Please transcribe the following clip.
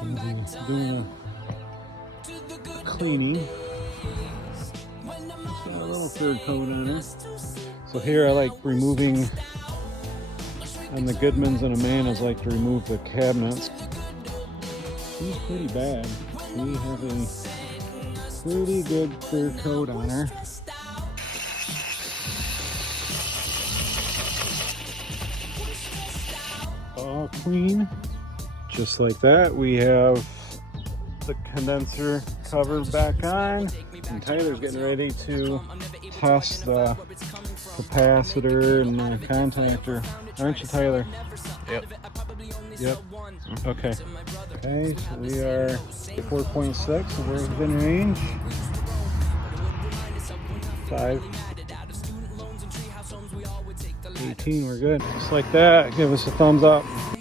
Doing a cleaning. Just got a little third coat on it. So here I like removing, on the Goodmans and Amandas, like to remove the cabinets. She's pretty bad. We have a pretty good clear coat on her. All clean. Just like that, we have the condenser cover back on, and Tyler's getting ready to test the capacitor and the contactor. Aren't you, Tyler? Yep. Yep. Okay. Okay, so we are 4.6, so we're within range. 5. 18, we're good. Just like that, give us a thumbs up.